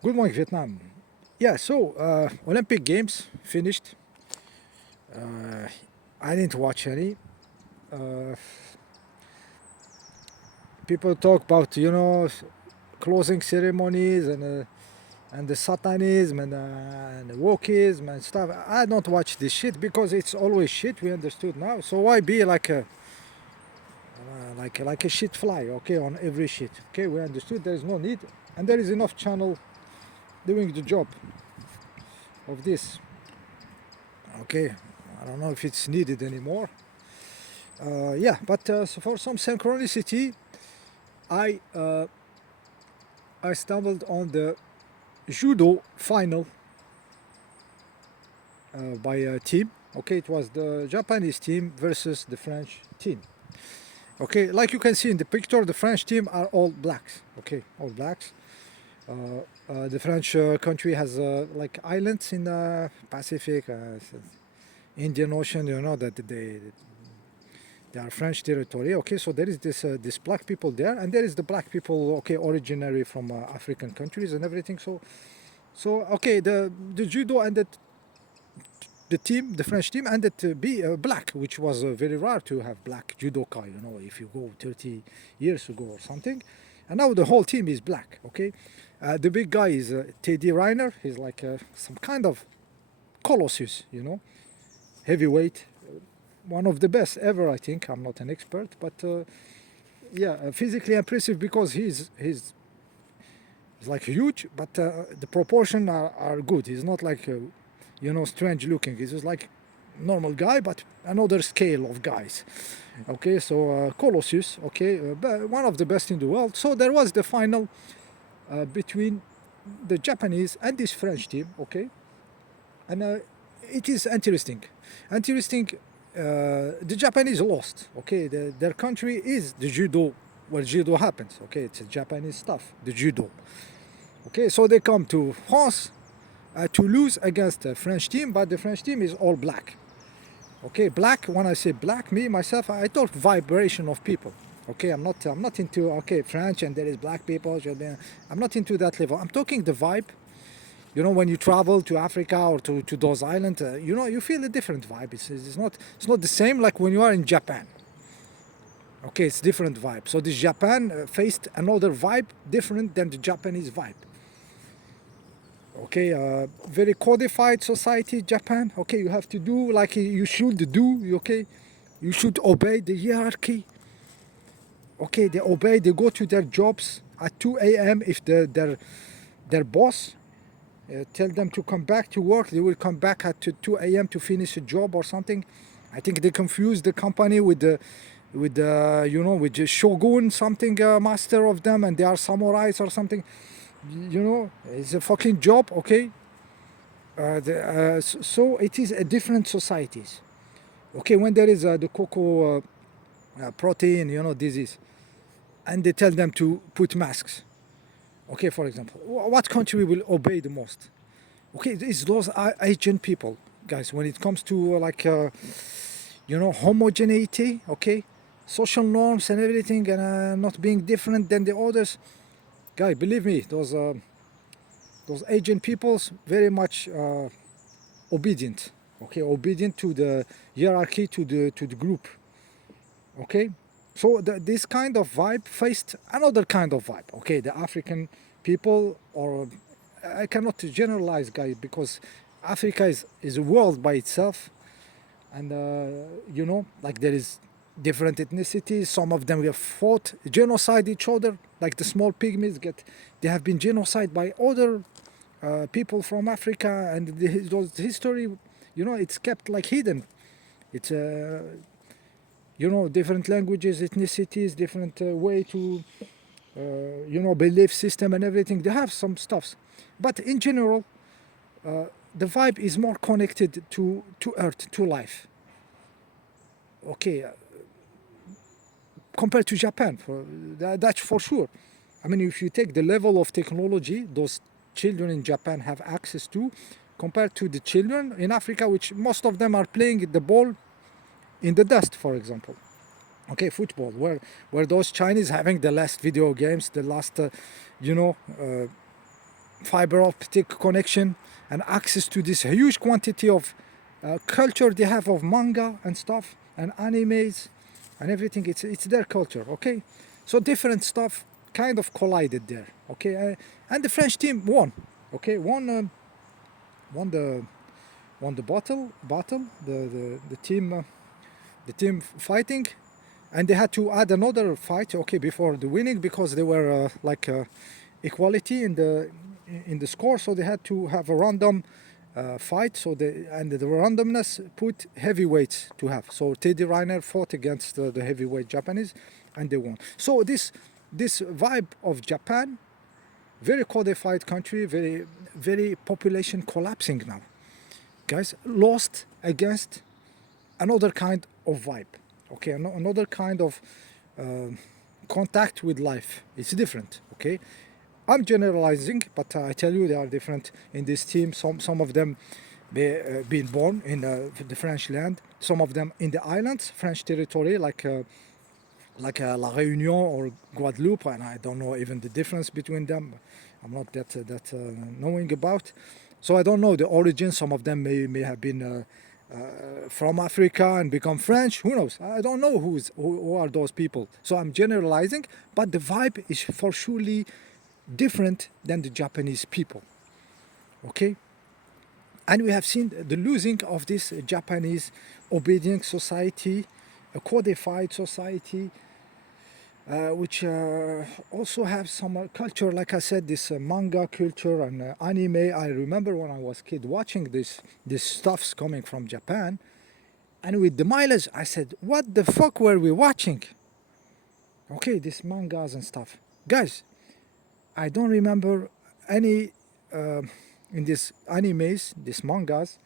Good morning, Vietnam. Yeah, so Olympic Games finished. I didn't watch any. Uh, People talk about, closing ceremonies and the satanism and the wokeism and stuff. I don't watch this shit because it's always shit. We understood now. So why be like a shit fly? Okay, on every shit. Okay, we understood. There is no need, and there is enough channel doing the job of this. Okay, I don't know if it's needed anymore. Yeah, but so for some synchronicity, I uh, I stumbled on the judo final by a team. Okay, it was the Japanese team versus the French team. Okay, like you can see in the picture, the French team are all blacks. Okay, all blacks. The French country has like islands in the Pacific, Indian Ocean. You know that they are French territory. Okay, so there is this black people there, and there is the black people. Okay, originary from African countries and everything. So okay, the judo and the team, the French team, ended to be black, which was very rare to have black judoka. You know, if you go 30 years ago or something, and now the whole team is black. Okay, the big guy is Teddy Reiner. He's like some kind of colossus. You know, heavyweight, one of the best ever. I think I'm not an expert, but yeah, physically impressive because he's like huge, but the proportion are good. He's not like strange looking. He's just like normal guy, but another scale of guys. Okay, so Colossus. Okay, one of the best in the world. So there was the final between the Japanese and this French team. Okay, and it is interesting. Interesting. The Japanese lost. Okay, their country is the judo, where judo happens. Okay, it's Japanese stuff. The judo. Okay, so they come to France to lose against the French team, but the French team is all black. Okay, black. When I say black, me myself, I talk vibration of people. Okay, I'm not into French and there is black people. I'm not into that level. I'm talking the vibe. You know, when you travel to Africa or to those islands, you feel a different vibe. It's not the same like when you are in Japan. Okay, it's different vibe. So this Japan faced another vibe different than the Japanese vibe. Okay, very codified society, Japan. Okay, you have to do like you should do. Okay, you should obey the hierarchy. Okay, they obey. They go to their jobs at 2 a.m. If their boss tell them to come back to work, they will come back at 2 a.m. to finish a job or something. I think they confuse the company with the shogun something master of them, and they are samurais or something. It's a fucking job. Okay, so it is a different societies. Okay, when there is the cocoa protein, disease, and they tell them to put masks. Okay, for example, what country will obey the most? Okay, it's those Asian people, guys. When it comes to homogeneity, okay, social norms and everything, and not being different than the others, guy, believe me, those Asian peoples very much obedient. Okay, obedient to the hierarchy, to the group. Okay, so this kind of vibe faced another kind of vibe. Okay, the African people, or I cannot generalize, guys, because Africa is a world by itself, and like there is different ethnicities. Some of them have fought genocide each other, like the small pygmies they have been genocide by other people from Africa, and those history, it's kept like hidden. It's different languages, ethnicities, different way to belief system and everything. They have some stuffs, but in general, the vibe is more connected to earth, to life. Okay, compared to Japan, that's for sure. I mean, if you take the level of technology those children in Japan have access to, compared to the children in Africa, which most of them are playing the ball in the dust, for example. Okay, football, where those Chinese having the last video games, the last, you know, uh, fiber optic connection and access to this huge quantity of culture they have of manga and stuff and animes and everything. It's their culture, okay? So different stuff kind of collided there, okay? And the French team won, okay? Won the battle. The team fighting, and they had to add another fight, okay, before the winning, because they were equality in the score. So they had to have a random fight. So the randomness put heavyweights to have. So Teddy Riner fought against the heavyweight Japanese, and they won. So this vibe of Japan, very codified country, very population collapsing now, guys, lost against another kind of vibe, okay, another kind of contact with life. It's different, okay? I'm generalizing, but I tell you they are different in this team. Some of them being born in the French land, some of them in the islands, French territory, like La Réunion or Guadeloupe, and I don't know even the difference between them. I'm not that knowing about, so I don't know the origin. Some of them may have been from Africa and become French. Who knows? I don't know who are those people. So I'm generalizing, but the vibe is for surely different than the Japanese people. Okay, and we have seen the losing of this Japanese obedient society, a codified society, which also have some culture, like I said, this manga culture and anime. I remember when I was a kid watching this stuffs coming from Japan, and with the mileage, I said, what the fuck were we watching? Okay, these mangas and stuff. Guys, I don't remember any, in these animes, these mangas,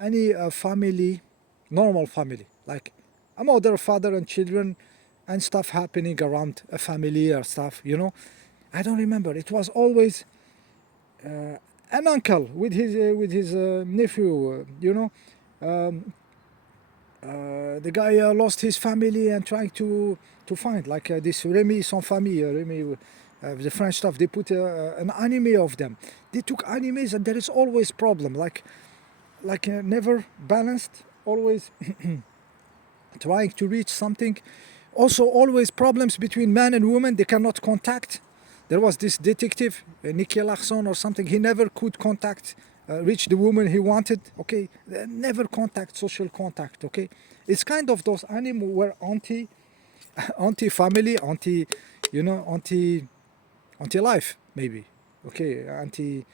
any family, normal family, like a mother, father, and children, and stuff happening around a family or stuff, you know. I don't remember. It was always an uncle with his nephew, you know. The guy lost his family and trying to find, like this Remy sans famille, Remy, the French stuff. They put an anime of them. They took animes, and there is always problem, like never balanced, always trying to reach something. Also, always problems between man and woman. They cannot contact. There was this detective, Nicky Larson or something. He never could contact, reach the woman he wanted. Okay, never contact, social contact. Okay, it's kind of those anime where anti family, anti life maybe. Okay, anti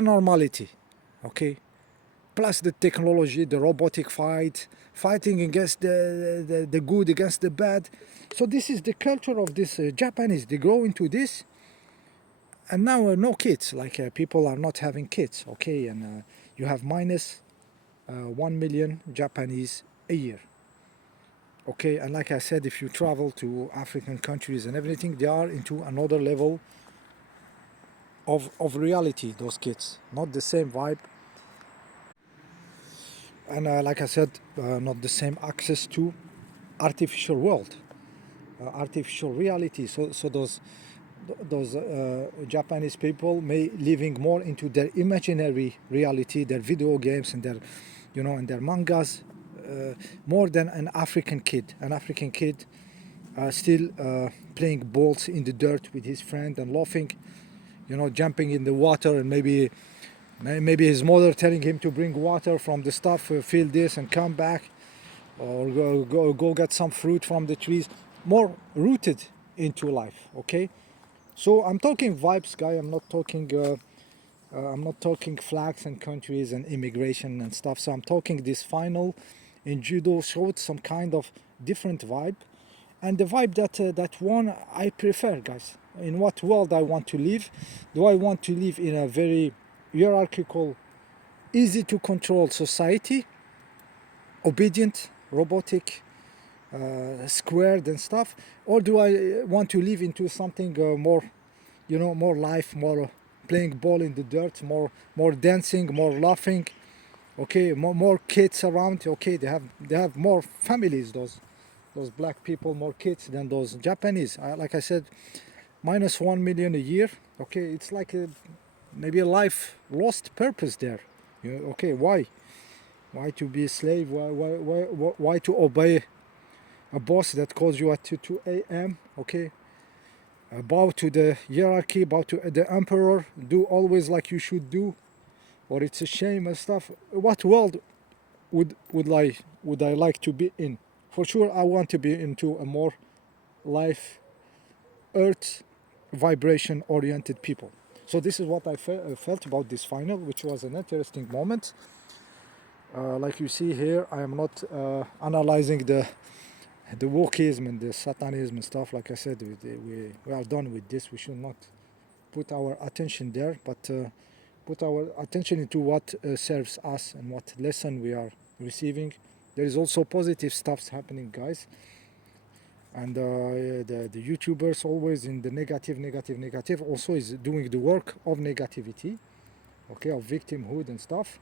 normality. Okay, plus the technology, the robotic fighting against the good against the bad. So this is the culture of this Japanese. They grow into this, and now no kids. Like people are not having kids. Okay, and you have minus 1 million Japanese a year. Okay, and like I said, if you travel to African countries and everything, they are into another level of reality. Those kids, not the same vibe. And like I said, not the same access to artificial world, artificial reality. So those Japanese people may living more into their imaginary reality, their video games and their, and their mangas, more than an African kid. An African kid still playing balls in the dirt with his friend and laughing, jumping in the water, and maybe his mother telling him to bring water from the stuff, fill this and come back, or go get some fruit from the trees. More rooted into life. Okay, so I'm talking vibes, guy. I'm not talking flags and countries and immigration and stuff. So I'm talking this final in judo showed some kind of different vibe, and the vibe that one I prefer, guys. In what world I want to live? Do I want to live in a very hierarchical, easy to control society, obedient, robotic, squared and stuff, or do I want to live into something more, more life, more playing ball in the dirt, more dancing, more laughing, okay, more kids around. Okay, they have more families, those black people, more kids than those Japanese. Like I said, minus 1 million a year. Okay, it's like maybe a life lost purpose there. Okay, why to be a slave? Why to obey a boss that calls you at 2 a.m.? Okay, bow to the hierarchy, bow to the emperor, do always like you should do, or it's a shame and stuff. What world would I like to be in? For sure, I want to be into a more life, earth, vibration oriented people. So this is what I felt about this final, which was an interesting moment. Like you see here, I am not analyzing the wokism and the satanism and stuff. Like I said, we are done with this. We should not put our attention there, but put our attention into what serves us and what lesson we are receiving. There is also positive stuffs happening, guys. And the YouTubers always in the negative also is doing the work of negativity, okay, of victimhood and stuff.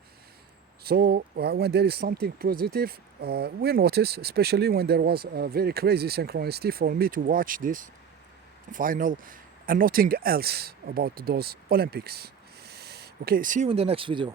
So when there is something positive, we notice, especially when there was a very crazy synchronicity for me to watch this final and nothing else about those Olympics. Okay, see you in the next video.